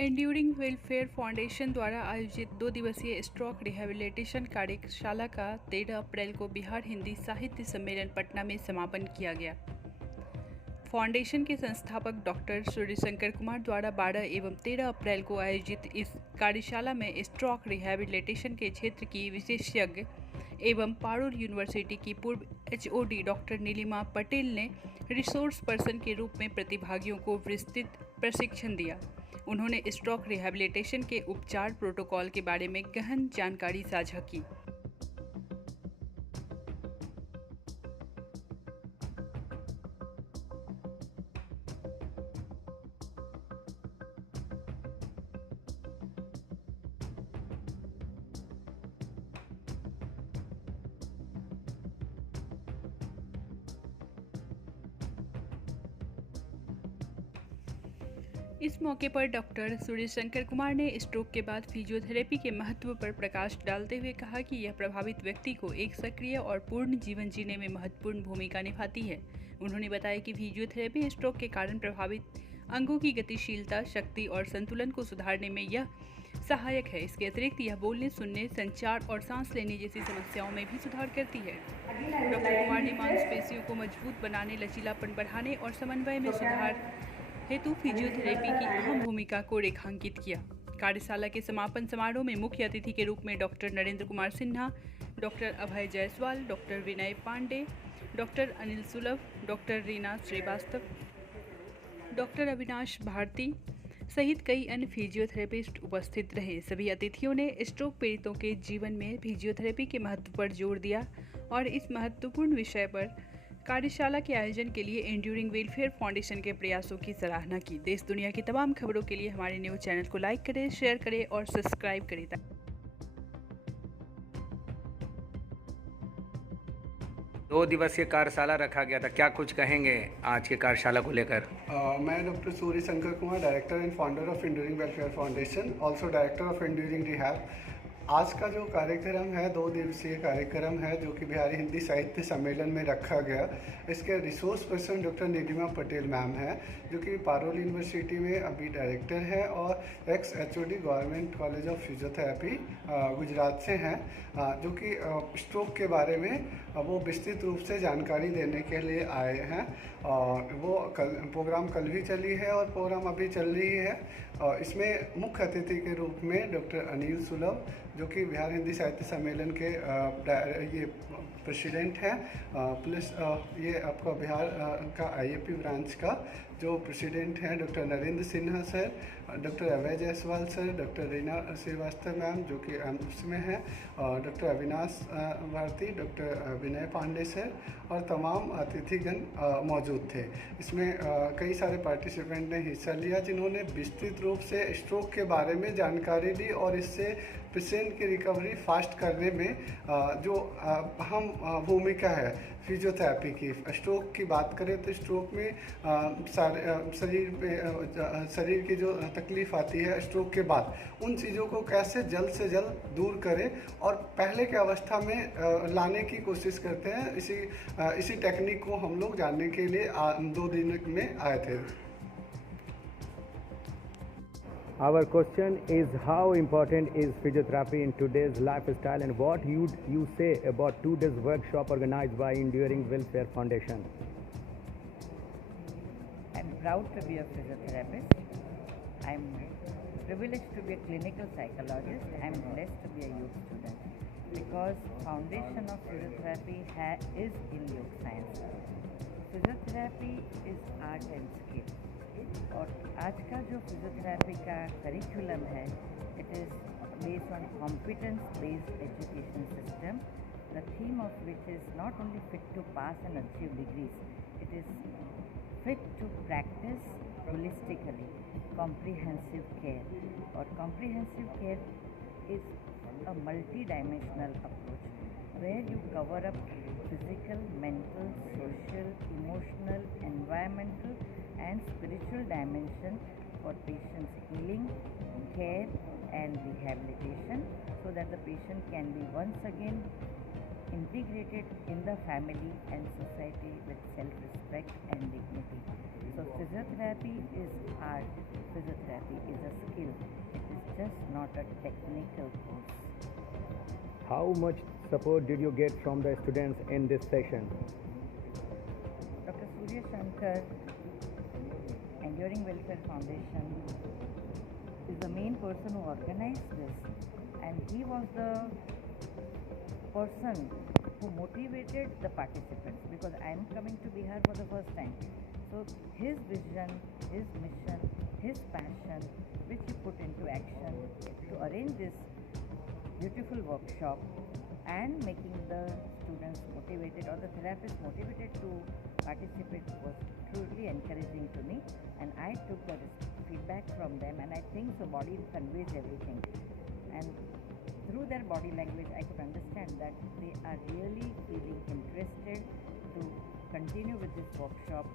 Enduring welfare foundation द्वारा आयोजित 2 दिवसीय स्ट्रोक रिहैबिलिटेशन कार्यशाला का 13 अप्रैल को बिहार हिंदी साहित्य सम्मेलन पटना में समापन किया गया। फाउंडेशन के संस्थापक डॉक्टर सूर्यशंकर कुमार द्वारा 12 एवं 13 अप्रैल को आयोजित इस कार्यशाला में स्ट्रोक रिहैबिलिटेशन के क्षेत्र की विशेषज्ञ एवं पारुल यूनिवर्सिटी की पूर्व HOD डॉक्टर नीलिमा पटेल ने रिसोर्स पर्सन के रूप में प्रतिभागियों को विस्तृत प्रशिक्षण दिया। उन्होंने स्ट्रोक रिहैबिलिटेशन के उपचार प्रोटोकॉल के बारे में गहन जानकारी साझा की। इस मौके पर डॉक्टर सूर्यशंकर कुमार ने स्ट्रोक के बाद फिजियोथेरेपी के महत्व पर प्रकाश डालते हुए कहा कि यह प्रभावित व्यक्ति को एक सक्रिय और पूर्ण जीवन जीने में महत्वपूर्ण भूमिका निभाती है। उन्होंने बताया कि फिजियोथेरेपी स्ट्रोक के कारण प्रभावित अंगों की गतिशीलता, शक्ति और संतुलन को सुधारने में यह सहायक है। इसके अतिरिक्त यह बोलने, सुनने, संचार और सांस लेने जैसी समस्याओं में भी सुधार करती है। डॉक्टर कुमार ने मांसपेशियों को मजबूत बनाने, लचीलापन बढ़ाने और समन्वय में सुधार हेतु फिजियोथेरेपी की अहम भूमिका को रेखांकित किया। कार्यशाला के समापन समारोह में मुख्य अतिथि के रूप में doctor Narendra Kumar Sinha, doctor Abhay Jaiswal, doctor Vinay Pandey, doctor Anil सुलभ, डॉक्टर रीना श्रीवास्तव, डॉक्टर अविनाश भारती सहित कई अन्य फिजियोथेरेपिस्ट उपस्थित रहे। सभी अतिथियों ने स्ट्रोक पीड़ितों के जीवन में फिजियोथेरेपी के महत्व पर जोर दिया और इस महत्वपूर्ण विषय पर कार्यशाला के आयोजन के लिए एंड्यूरिंग वेलफेयर फाउंडेशन के प्रयासों की सराहना की। देश दुनिया की तमाम खबरों के लिए हमारे न्यूज़ चैनल को लाइक करें, शेयर करें और सब्सक्राइब करें। 2 दिवसीय कार्यशाला रखा गया था, क्या कुछ कहेंगे आज के कार्यशाला को लेकर? मैं doctor Suryashankar Kumar, director and founder of enduring welfare foundation, also director of enduring rehab. आज का जो कार्यक्रम है 2 दिवसीय कार्यक्रम है जो कि बिहारी हिंदी साहित्य सम्मेलन में रखा गया। इसके resource person doctor Neelima Patel ma'am है जो कि पारुल यूनिवर्सिटी में अभी डायरेक्टर है और x HOD government college of physiotherapy Gujarat से हैं, जो कि स्ट्रोक के बारे में वो विस्तृत रूप से जानकारी देने के लिए आए हैं। और वो प्रोग्राम कल भी चली है और प्रोग्राम अभी चल रही है। इसमें मुख्य अतिथि के रूप में डॉक्टर अनिल सुलभ जो कि बिहार हिंदी साहित्य सम्मेलन के ये प्रेसिडेंट हैं, प्लस ये आपका बिहार का IAP ब्रांच का जो प्रेसिडेंट हैं doctor Narendra Sinha sir, doctor Abhay Jaiswal sir, doctor Reena Srivastava ma'am जो कि एम्स में हैं, doctor Avinash Bharti, doctor Vinay Pandey sir और तमाम अतिथिगण मौजूद थे। इसमें कई सारे पार्टिसिपेंट ने हिस्सा लिया जिन्होंने विस्तृत रूप से स्ट्रोक के बारे में जानकारी दी और इससे पेशेंट की रिकवरी फास्ट करने में जो अहम भूमिका है फिजियोथेरेपी की। स्ट्रोक की बात करें तो स्ट्रोक में शरीर की जो तकलीफ़ आती है स्ट्रोक के बाद, उन चीज़ों को कैसे जल्द से जल्द दूर करें और पहले के अवस्था में लाने की कोशिश करते हैं। इसी टेक्निक को हम लोग जानने के लिए 2 दिन में आए थे। Our question is how important is physiotherapy in today's lifestyle and what you say about 2 days workshop organized by Enduring Welfare Foundation? I'm proud to be a physiotherapist. I'm privileged to be a clinical psychologist. I'm blessed to be a youth student because foundation of physiotherapy is in yoga science. Physiotherapy is art and skill. और आज का जो physiotherapy का curriculum है it is based on competence based education system, the theme of which is not only fit to pass and achieve degrees, it is fit to practice holistically comprehensive care. और comprehensive care is a multi dimensional approach where you cover up physical, mental, social, emotional, environmental and spiritual dimension for patient's healing, care and rehabilitation so that the patient can be once again integrated in the family and society with self-respect and dignity. So physiotherapy is art, physiotherapy. physiotherapy is a skill. It is just not a technical course. How much support did you get from the students in this session? Dr. Surya Shankar, Enduring Welfare Foundation, is the main person who organized this, and he was the person who motivated the participants, because I am coming to Bihar for the first time. So his vision, his mission, his passion, which he put into action to arrange this beautiful workshop and making the students motivated or the therapists motivated to participate was truly encouraging to me, and I took the feedback from them, and I think so body conveys everything, and through their body language I could understand that they are really feeling interested to continue with this workshop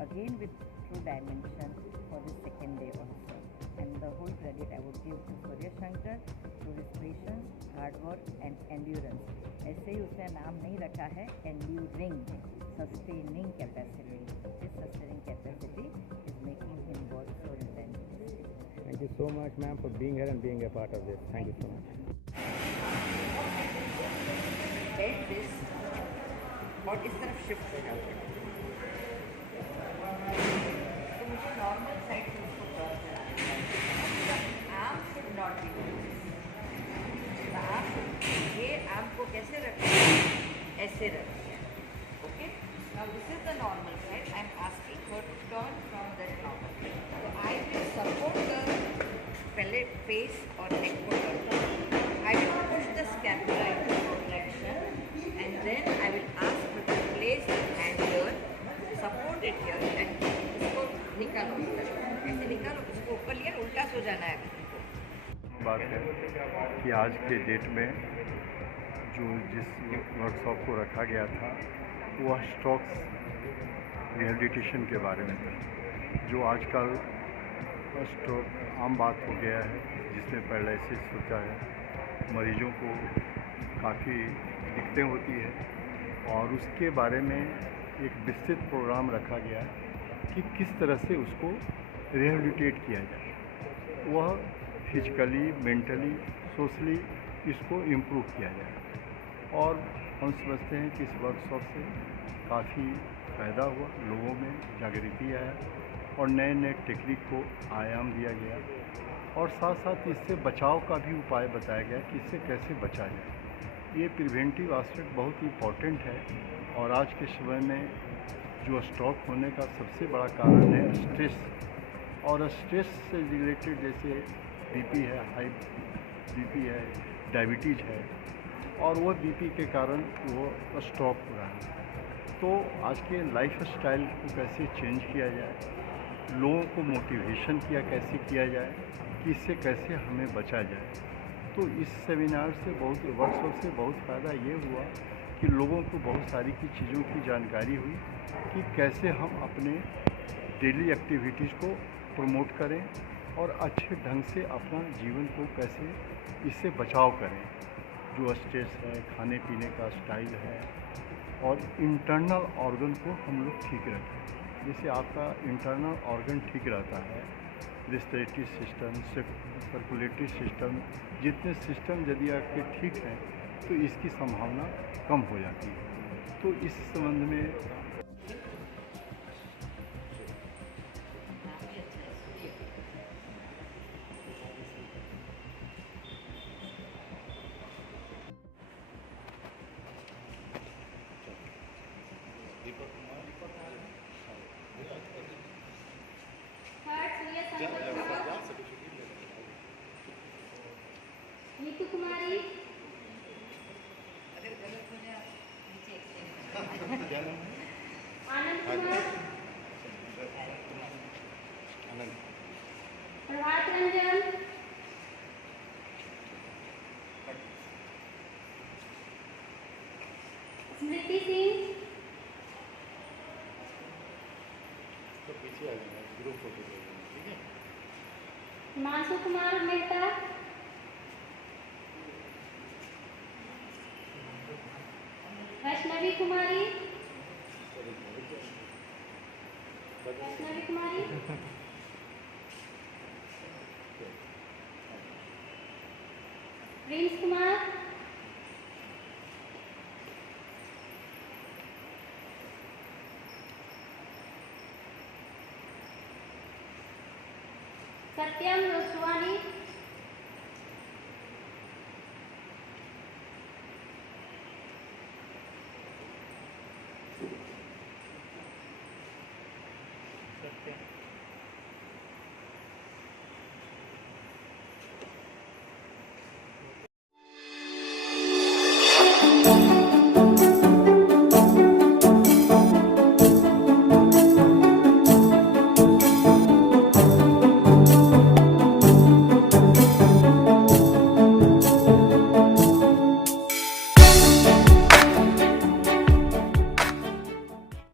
again with True Dimension for the second day also. And the whole credit I would give to Surya Shankar to his patience, hard work and endurance. ऐसे ही उसने नाम नहीं रखा है enduring, sustaining capacity. This sustaining capacity is making him work so relentlessly. Thank you so much, ma'am, for being here and being a part of this. Thank you so much. Let this और इस तरफ shift हो जाता है, तो मुझे normal side से उसको क्रॉस कराना है. आर्म शुड नॉट बी ये आर्म को कैसे रखें, ऐसे रखें. Okay, now this is the normal side. I am asking for turn from that normal. तो I will support the pellet face or neck को turn. I will push the scapula into protraction, and then I will ask you to place the hand here, support it here, and इसको निकालो. ऐसे निकालो, इसको ऊपर लिया, उल्टा सो जाना है. बात है कि आज के डेट में जो जिस वर्कशॉप को रखा गया था वह स्ट्रोक्स रिहेबिलिटेशन के बारे में था, जो आजकल स्ट्रोक आम बात हो गया है, जिसमें पैरालिसिस होता है, मरीजों को काफ़ी दिक्कतें होती है, और उसके बारे में एक विस्तृत प्रोग्राम रखा गया है कि किस तरह से उसको रिहेबिलिटेट किया जाए, वह फिजिकली, मेंटली, सोशली इसको इम्प्रूव किया जाए. और हम समझते हैं कि इस वर्कशॉप से काफ़ी फ़ायदा हुआ, लोगों में जागृति आया और नए नए टेक्निक को आयाम दिया गया, और साथ साथ इससे बचाव का भी उपाय बताया गया कि इससे कैसे बचा जाए. ये प्रिवेंटिव एस्पेक्ट बहुत इम्पॉर्टेंट है, और आज के समय में जो स्ट्रोक होने का सबसे बड़ा कारण है स्ट्रेस, और स्ट्रेस से रिलेटेड जैसे बीपी है, हाई बीपी है, डायबिटीज़ है, और वह बीपी के कारण वो स्ट्रोक हो रहा है. तो आज के लाइफ स्टाइल को कैसे चेंज किया जाए, लोगों को मोटिवेशन कैसे किया जाए कि इससे कैसे हमें बचा जाए. तो इस सेमिनार से वर्कशॉप से बहुत फ़ायदा ये हुआ कि लोगों को बहुत सारी की चीज़ों की जानकारी हुई कि कैसे हम अपने डेली एक्टिविटीज़ को प्रमोट करें और अच्छे ढंग से अपना जीवन को कैसे इससे बचाव करें. जो स्ट्रेस है, खाने पीने का स्टाइल है, और इंटरनल ऑर्गन को हम लोग ठीक रखें. जैसे आपका इंटरनल ऑर्गन ठीक रहता है, रेस्पिरेटरी सिस्टम, सर्कुलेटरी सिस्टम, जितने सिस्टम यदि आपके ठीक हैं तो इसकी संभावना कम हो जाती है. तो इस संबंध में नीतू कुमारी, आनंद कुमार, प्रभात रंजन, स्मृति सिंह, हिमांशु कुमार मेहता, वैष्णवी कुमारी, प्रिंस कुमार, सत्यम गोस्वामी,